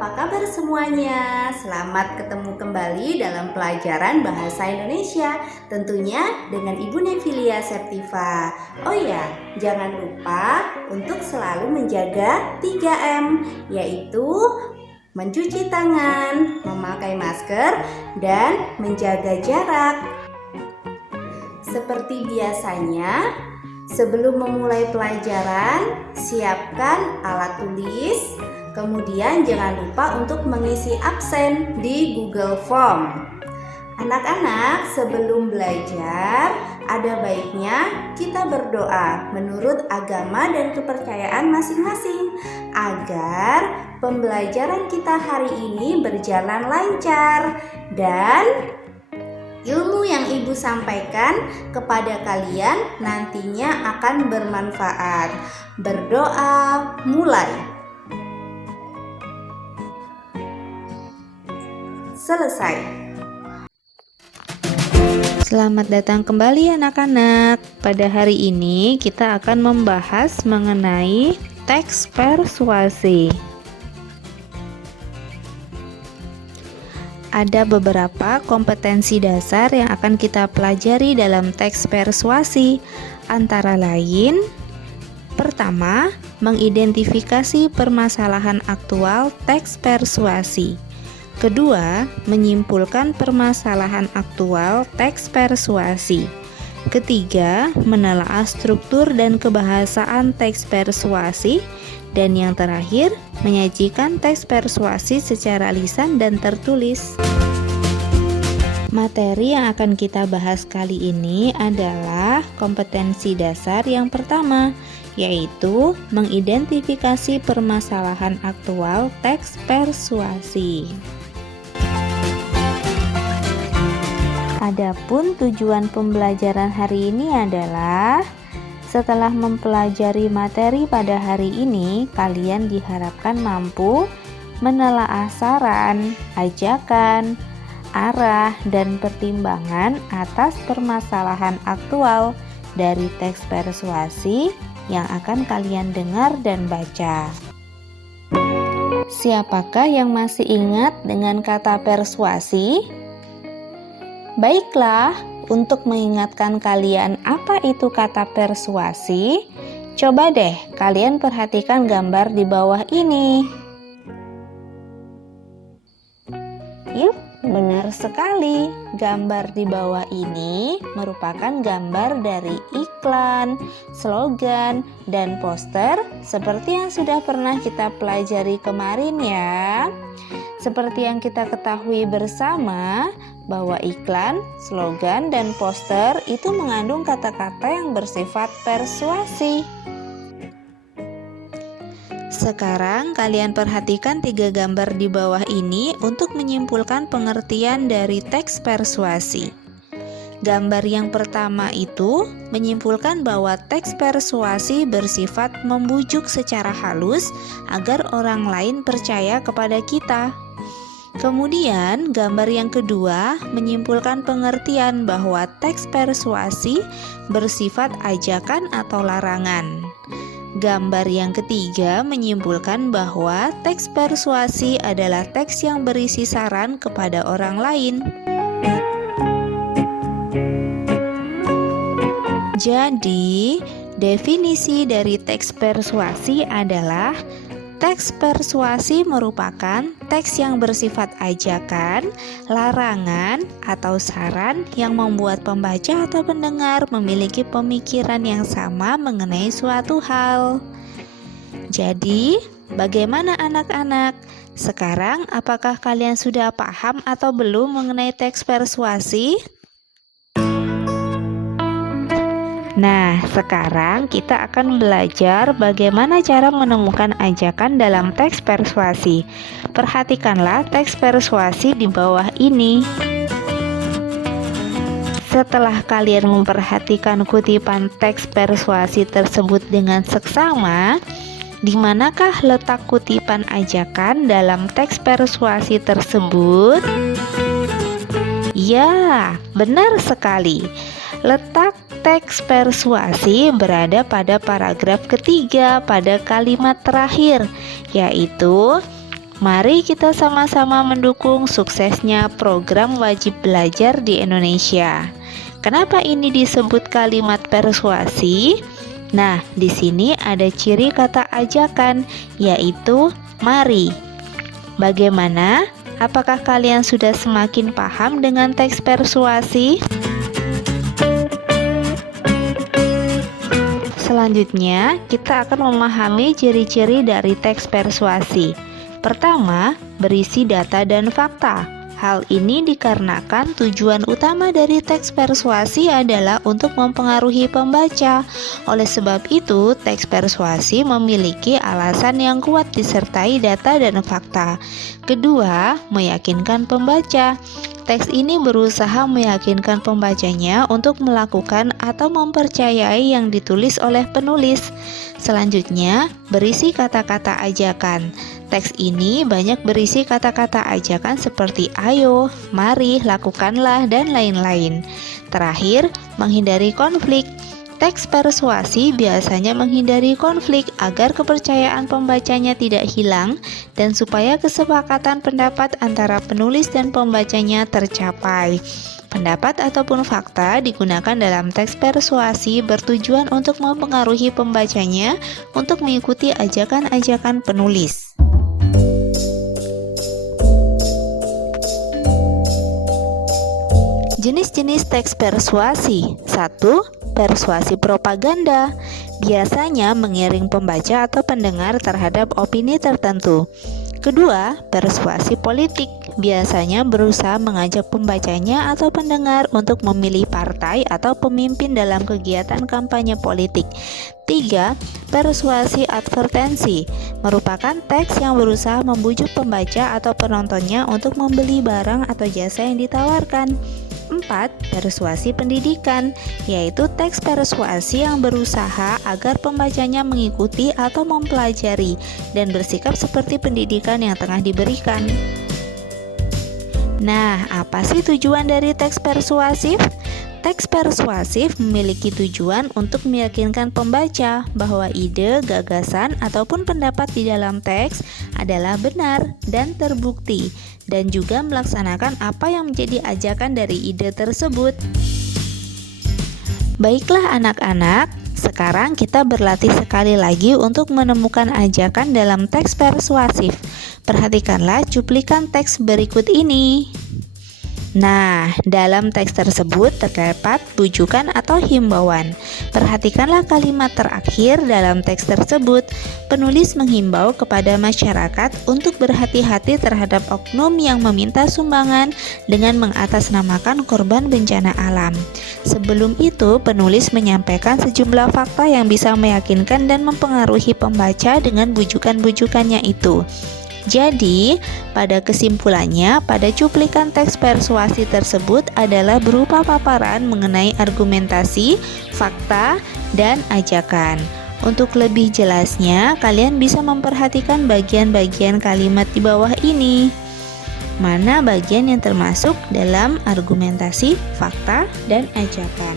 Apa kabar semuanya? Selamat ketemu kembali dalam pelajaran Bahasa Indonesia. Tentunya dengan Ibu Nevilia Septiva. Oh ya, jangan lupa untuk selalu menjaga 3M, yaitu mencuci tangan, memakai masker, dan menjaga jarak. Seperti biasanya, sebelum memulai pelajaran, siapkan alat tulis. Kemudian jangan lupa untuk mengisi absen di Google Form. Anak-anak, sebelum belajar, ada baiknya kita berdoa menurut agama dan kepercayaan masing-masing agar pembelajaran kita hari ini berjalan lancar dan ilmu yang Ibu sampaikan kepada kalian nantinya akan bermanfaat. Berdoa mulai. Selesai. Selamat datang kembali anak-anak. Pada hari ini kita akan membahas mengenai teks persuasi. Ada beberapa kompetensi dasar yang akan kita pelajari dalam teks persuasi. Antara lain, pertama, mengidentifikasi permasalahan aktual teks persuasi. Kedua, menyimpulkan permasalahan aktual teks persuasi. Ketiga, menelaah struktur dan kebahasaan teks persuasi. Dan yang terakhir, menyajikan teks persuasi secara lisan dan tertulis. Materi yang akan kita bahas kali ini adalah kompetensi dasar yang pertama, yaitu mengidentifikasi permasalahan aktual teks persuasi. Adapun tujuan pembelajaran hari ini adalah setelah mempelajari materi pada hari ini, kalian diharapkan mampu menelaah saran, ajakan, arah, dan pertimbangan atas permasalahan aktual dari teks persuasi yang akan kalian dengar dan baca. Siapakah yang masih ingat dengan kata persuasi? Baiklah, untuk mengingatkan kalian apa itu kata persuasi, coba deh kalian perhatikan gambar di bawah ini. Yuk, benar sekali. Gambar di bawah ini merupakan gambar dari iklan, slogan, dan poster seperti yang sudah pernah kita pelajari kemarin ya. Seperti yang kita ketahui bersama bahwa iklan, slogan, dan poster itu mengandung kata-kata yang bersifat persuasi. Sekarang kalian perhatikan 3 gambar di bawah ini untuk menyimpulkan pengertian dari teks persuasi. Gambar yang pertama itu menyimpulkan bahwa teks persuasi bersifat membujuk secara halus agar orang lain percaya kepada kita. Kemudian, gambar yang kedua menyimpulkan pengertian bahwa teks persuasi bersifat ajakan atau larangan. Gambar yang ketiga menyimpulkan bahwa teks persuasi adalah teks yang berisi saran kepada orang lain. Jadi, definisi dari teks persuasi adalah teks persuasi merupakan teks yang bersifat ajakan, larangan, atau saran yang membuat pembaca atau pendengar memiliki pemikiran yang sama mengenai suatu hal. Jadi, bagaimana anak-anak? Sekarang apakah kalian sudah paham atau belum mengenai teks persuasi? Nah, sekarang kita akan belajar bagaimana cara menemukan ajakan dalam teks persuasi. Perhatikanlah teks persuasi di bawah ini. Setelah kalian memperhatikan kutipan teks persuasi tersebut dengan seksama, di manakah letak kutipan ajakan dalam teks persuasi tersebut? Ya, benar sekali. Letak teks persuasi berada pada paragraf ketiga pada kalimat terakhir, yaitu Mari kita sama-sama mendukung suksesnya program wajib belajar di Indonesia. Kenapa ini disebut kalimat persuasi? Nah, di sini ada ciri kata ajakan, yaitu mari. Bagaimana? Apakah kalian sudah semakin paham dengan teks persuasi? Selanjutnya, kita akan memahami ciri-ciri dari teks persuasi. Pertama, berisi data dan fakta. Hal ini dikarenakan tujuan utama dari teks persuasi adalah untuk mempengaruhi pembaca. Oleh sebab itu, teks persuasi memiliki alasan yang kuat disertai data dan fakta. Kedua, meyakinkan pembaca. Teks ini berusaha meyakinkan pembacanya untuk melakukan atau mempercayai yang ditulis oleh penulis. Selanjutnya, berisi kata-kata ajakan. Teks ini banyak berisi kata-kata ajakan seperti ayo, mari, lakukanlah, dan lain-lain. Terakhir, menghindari konflik. Teks persuasi biasanya menghindari konflik agar kepercayaan pembacanya tidak hilang dan supaya kesepakatan pendapat antara penulis dan pembacanya tercapai. Pendapat ataupun fakta digunakan dalam teks persuasi bertujuan untuk mempengaruhi pembacanya untuk mengikuti ajakan-ajakan penulis. Jenis-jenis teks persuasi. 1. Persuasi propaganda. Biasanya mengiring pembaca atau pendengar terhadap opini tertentu. Kedua, persuasi politik. Biasanya berusaha mengajak pembacanya atau pendengar untuk memilih partai atau pemimpin dalam kegiatan kampanye politik. 3. Persuasi advertensi. Merupakan teks yang berusaha membujuk pembaca atau penontonnya untuk membeli barang atau jasa yang ditawarkan. 4. Persuasi pendidikan, yaitu teks persuasi yang berusaha agar pembacanya mengikuti atau mempelajari dan bersikap seperti pendidikan yang tengah diberikan. Nah, apa sih tujuan dari teks persuasif? Teks persuasif memiliki tujuan untuk meyakinkan pembaca bahwa ide, gagasan, ataupun pendapat di dalam teks adalah benar dan terbukti, dan juga melaksanakan apa yang menjadi ajakan dari ide tersebut. Baiklah anak-anak, sekarang kita berlatih sekali lagi untuk menemukan ajakan dalam teks persuasif. Perhatikanlah cuplikan teks berikut ini. Nah, dalam teks tersebut terdapat bujukan atau himbauan. Perhatikanlah kalimat terakhir dalam teks tersebut. Penulis menghimbau kepada masyarakat untuk berhati-hati terhadap oknum yang meminta sumbangan dengan mengatasnamakan korban bencana alam. Sebelum itu, penulis menyampaikan sejumlah fakta yang bisa meyakinkan dan mempengaruhi pembaca dengan bujukan-bujukannya itu. Jadi, pada kesimpulannya, pada cuplikan teks persuasi tersebut adalah berupa paparan mengenai argumentasi, fakta, dan ajakan. Untuk lebih jelasnya, kalian bisa memperhatikan bagian-bagian kalimat di bawah ini. Mana bagian yang termasuk dalam argumentasi, fakta, dan ajakan?